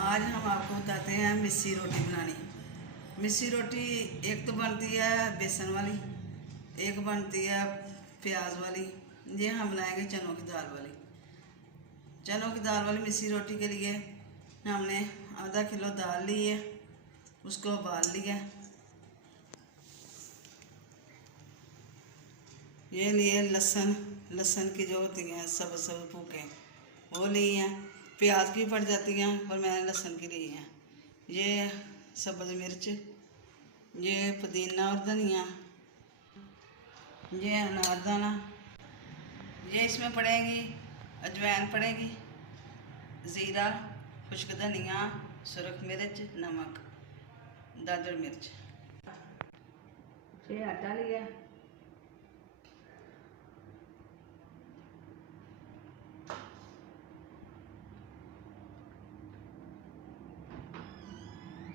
आज हम आपको बताते हैं मिस्सी रोटी बनानी। मिस्सी रोटी एक तो बनती है बेसन वाली, एक बनती है प्याज वाली। ये हम बनाएंगे चनों की दाल वाली। चनों की दाल वाली मिस्सी रोटी के लिए हमने आधा किलो दाल ली है, उसको उबाल लिया। ये लिए लहसुन की जो होती हैं सब फूके वो ली हैं। प्याज की पड़ जाती हैं पर मैंने लहसुन की ली है। ये सब्ज़ मिर्च, ये पुदीना और धनिया, ये अनारदाना, ये इसमें पड़ेगी अजवाइन पड़ेगी, ज़ीरा, खुश्क धनिया, सुरख मिर्च, नमक, दादर मिर्च। ये आटा लिया,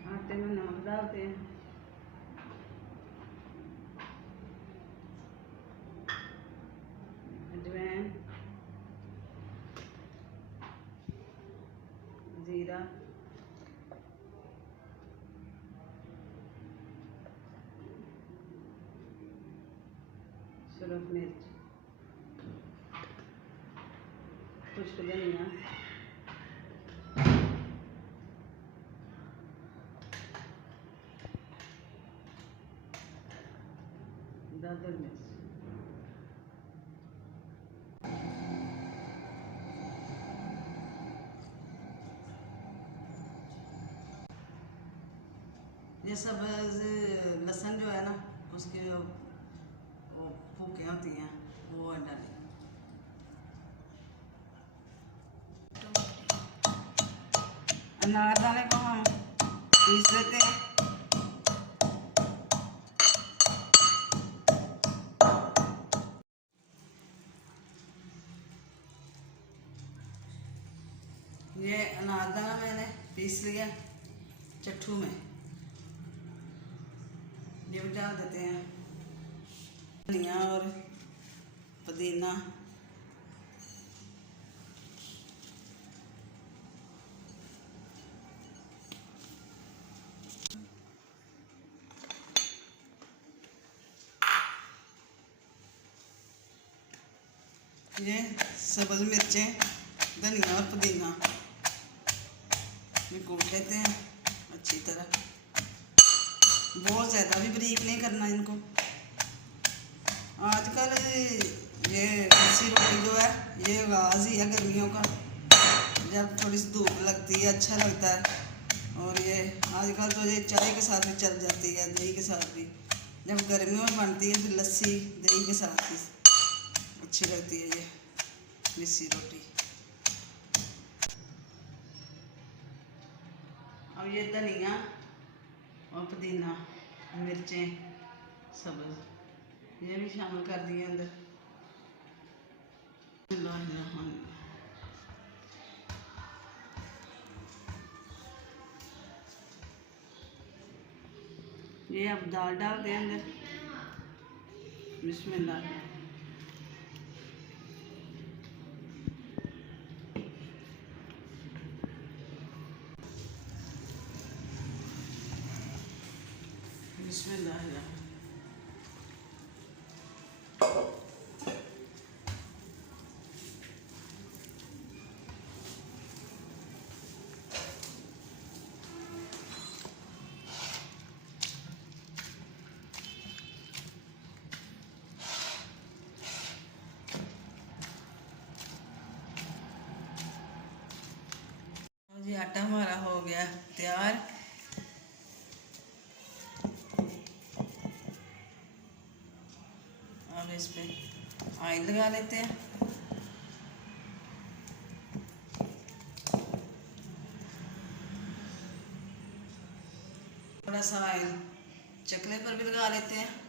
आटे में नमक डालते हैं, अजवाइन, ज़ीरा, सुरख मिर्च, खुश्क धनिया, दादर मिर्च। ये सब लहसुन जो है ना उसकी वो फूके होती हैं वो डाली। अनारदाने को हम पीस देते हैं। ये अनारदाना मैंने पीस लिया चट्टू में, ये भी डाल देते हैं। धनिया और पुदीना, ये सब्ज़ मिर्चें, धनिया और पुदीना में कूट लेते हैं अच्छी तरह। बहुत ज़्यादा भी बारीक नहीं करना इनको। आजकल ये मिस्सी रोटी जो है ये आगाज़ ही है गर्मियों का, जब थोड़ी सी धूप लगती है अच्छा लगता है। और ये आजकल तो ये चाय के साथ भी चल जाती है, दही के साथ भी। जब गर्मियों में बनती है फिर लस्सी दही के साथ भी अच्छी लगती है ये मिस्सी रोटी। अब ये धनिया और पुदीना, मिर्चें सब्ज़ ये भी शामिल कर दिए अंदर। ये अब दाल डाल दें अंदर। बिस्मिल्लाह। बिस्मिल्लाह। जी आटा हमारा हो गया तैयार। अब इस पे ऑयल लगा लेते हैं। थोड़ा सा ऑयल चकले पर भी लगा लेते हैं।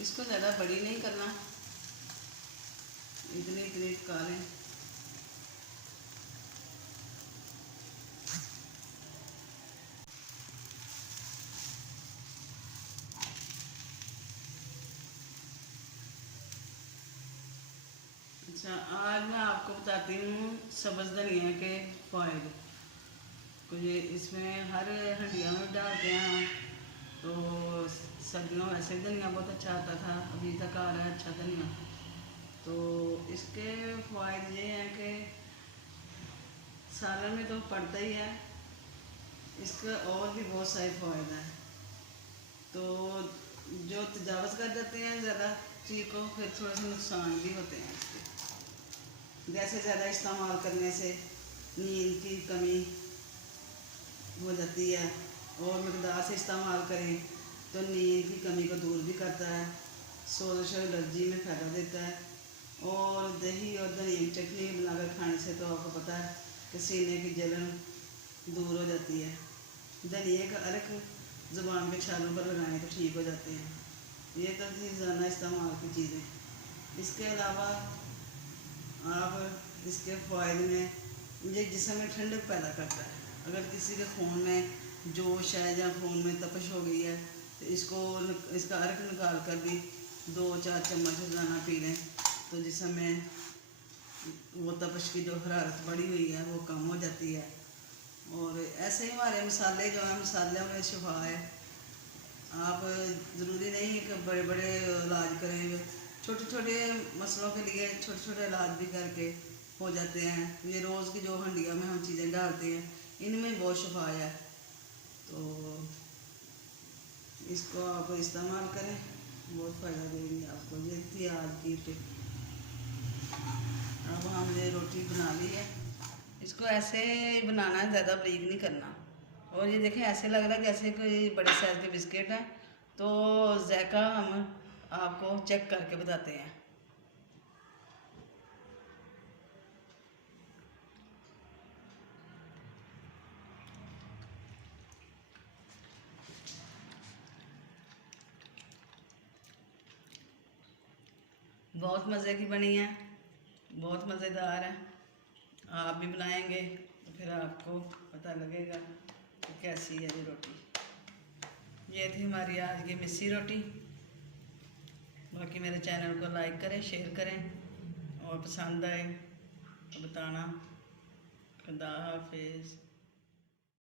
इसको ज़्यादा बड़ी नहीं करना, इतनी इतनी पका लें। अच्छा, आज मैं आपको बताती हूँ सब्ज़ धनिया के फ़ायदे। तो ये इसमें हर हंडिया में डालते हैं हम, तो सर्दियों में वैसे ही धनिया बहुत अच्छा आता था, अभी तक आ रहा है अच्छा धनिया। तो इसके फ़ायदे ये हैं कि सालन में तो पड़ता ही है, इसका और भी बहुत सारे फ़ायदे हैं। तो जो तजावज़ कर जाते हैं ज़्यादा चीज़ को, फिर थोड़े से नुकसान भी होते हैं इसके। जैसे ज़्यादा इस्तेमाल करने से नींद की कमी हो जाती है, और मकदार से इस्तेमाल करें तो नींद की कमी को दूर भी करता है, सोज़श और एलर्जी में फ़ायदा देता है। और दही और धनिया की चटनी बनाकर खाने से तो आपको पता है कि सीने की जलन दूर हो जाती है। धनिया का अर्क ज़ुबान के छालों पर लगाएं तो ठीक हो जाते हैं। ये तो थी रोज़ाना इस्तेमाल की चीज़ें। इसके अलावा आप इसके फ़ायदे में ये जिस्म में ठंडक पैदा करता है। अगर किसी के खून में जोश है या खून में तपश हो गई है तो इसका अर्क निकाल कर भी 2-4 चम्मच रोज़ाना पी लें, तो जिस्म में वो तपश की जो हरारत बढ़ी हुई है वो कम हो जाती है। और ऐसे ही हमारे मसाले जो हैं, मसालों में शिफा है। आप ज़रूरी नहीं है कि बड़े बड़े इलाज करें, छोटे छोटे मसलों के लिए छोटे छोटे इलाज भी करके हो जाते हैं। ये रोज़ की जो हंडिया में हम चीज़ें डालते हैं इनमें बहुत शिफा है, तो इसको आप इस्तेमाल करें, बहुत फ़ायदा देंगे आपको। ये थी आज की टिप। अब हमने रोटी बना ली है, इसको ऐसे बनाना है, ज़्यादा बारीक नहीं करना। और ये देखें ऐसे लग रहा है जैसे कोई बड़े साइज़ के बिस्किट हैं, तो जायका हम आपको चेक करके बताते हैं। बहुत मज़े की बनी है, बहुत मज़ेदार है। आप भी बनाएंगे तो फिर आपको पता लगेगा कि कैसी है ये रोटी। ये थी हमारी आज की मिस्सी रोटी। बाकी मेरे चैनल को लाइक करें, शेयर करें, और पसंद आए तो बताना। खुदा हाफिज़।